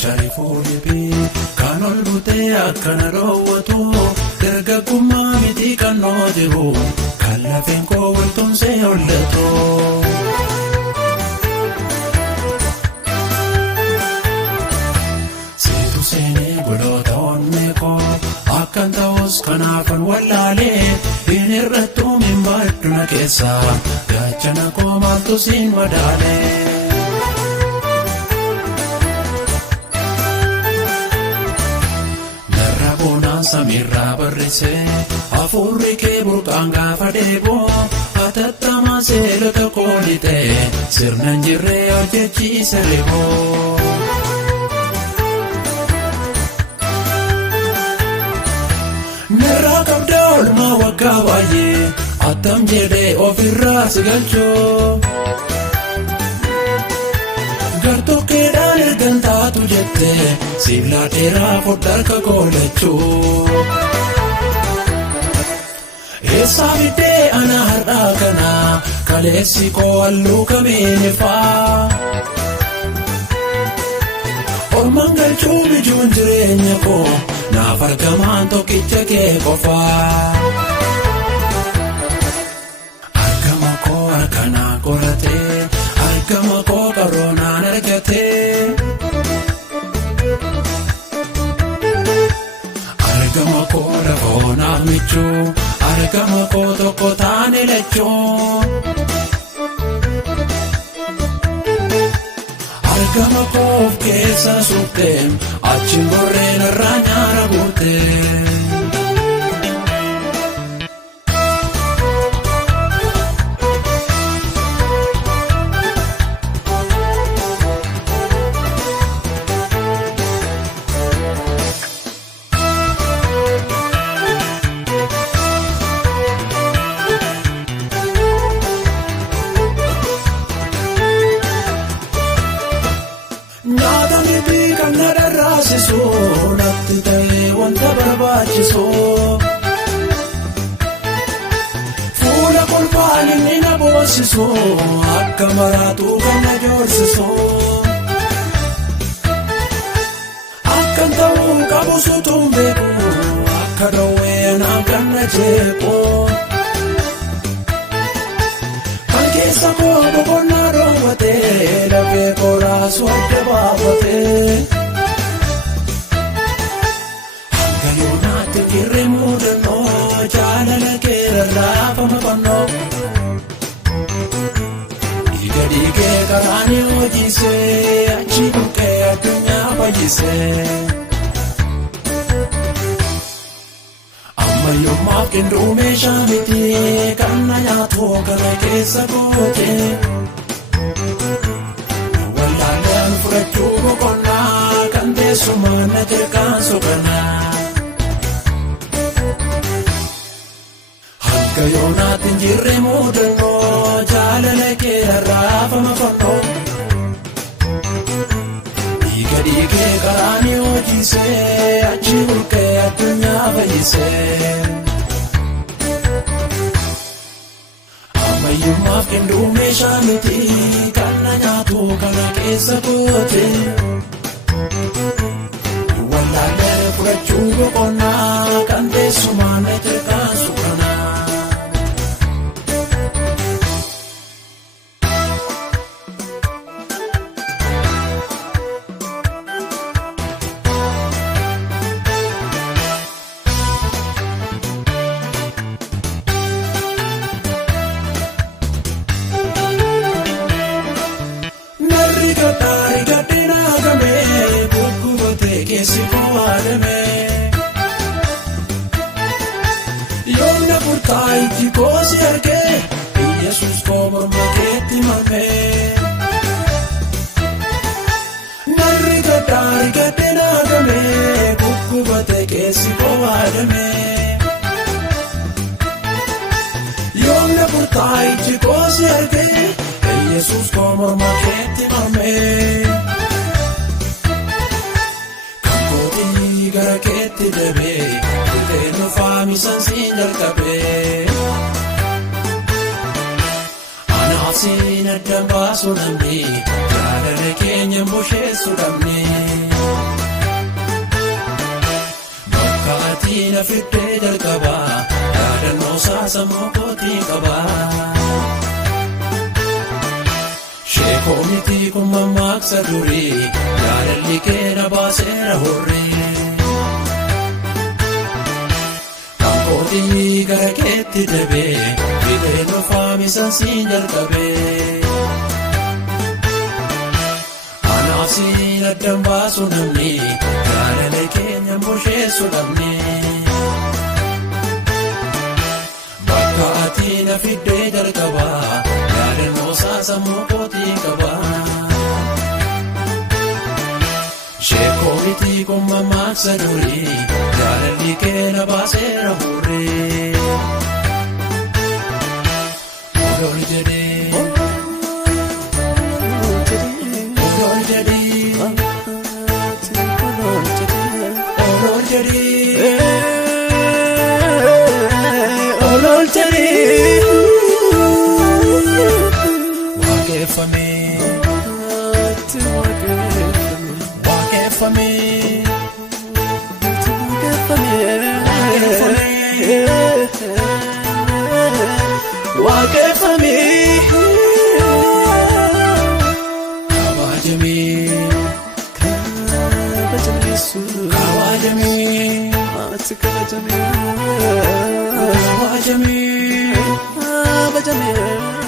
Chari fuudhibi kan ol butee akkana dhoowwatu dargaggummaa miti kan noo jiru kan lafeen koo waltumsee hollatu. Seetu seenee godhoota onnee koo akkan ta'us kanaafan wallaalee hin irrattuu min badduna keessa gaachana koo maaltu siin madaalee. Samirraa barreessee hafuurri kee burqaan gaafa deeboo hatattamaa seelota koolitee sirnaan jirree hojjechiisa reeboo. Narraa qabdaa oolmaa waggaa baay'ee attam jedhee ofirraa si galchoo. Gartokkeedhaan ergan taatu jettee sibilaa dheeraa foddarka koolachuu. Eessaa biddee ana har'aa kana kaleessi koo halluu kamiini faa. Ormaan galchuu bijuun jireenya koo naaf argamaan tokkicha kee qofaa. Argama koo harkanaa qoratee argama koo qaroonaan argatee. Argama koo lafoonaaf michuu argama koo tokko taane lachuu. Argama koo of keessa suuteen achi gorreen irraa nyaara guuteen. Natti ta'ee wanta barbaachisu fuula kolfaan inni na boosisu akka maraatu kan na joorsisu akkan ta'uu qabu sutuun beeku akka dhowwee naaf kan na jeequ kan keessa koo boqonnaa dhoowwatee lafee koo raasu adda baafatee. Kirri muudannoo jaalala keera laafama fannoo. Dhiiga dhiigee karaani hojiisee achi buqqee addunyaa fayyisee. Ammayyummaaf qinduu meeshaa miti kan na nyaatu kana keessa gootee. Wallaalaan fudhachuu boqonnaa kan teessumaan na tirkaan soqanaa. Yoonaatiin jirre muudannoo jaalala kee raafama fannoo. Dhiiga dhiigee karaani hojiisee achi buqqee addunyaa fayyisee. Ammayyummaaf qinduu meeshaa miti kan na nyaatu kana keessa gootee. Wallaalee fudhachuu boqonnaa kan teessumaan na tirkaan suqanaa. Yoona burtaa'itti koosi argee Yesuus koo morma keetti mamee. Narri gaddaari gaddeen hagamee kukkubatee keessi koo haadamee. Yoona burtaa'itti koosi argee Yesuus koo morma keetti mamee. Gara keetti deebee kuteen nufaami sansiin jalqabee. Anaasiin adda baasuu dhabnee jaalala keenya busheessuu dhabnee. Akkaatina fiddee jalqaba yaadannoo sammuu kootii qaba. Sheekoo miti kun mammaaksa durii jaalalli kee na baaseera hurrii. Kan kootii gara keetti dabee bidee nufaa misansiin jalqabee. Siin addan baasu namni jaalala keenya busheessu dhabne. Bakka ati na fiddee jalqaba yaadannoo sammuu kootii qaba. Sheekoo miti kun mammaaksa durii jaalalli kee na baaseera hurrii. Olool jedhee. Olool jedhee waaqeffamee kabajamee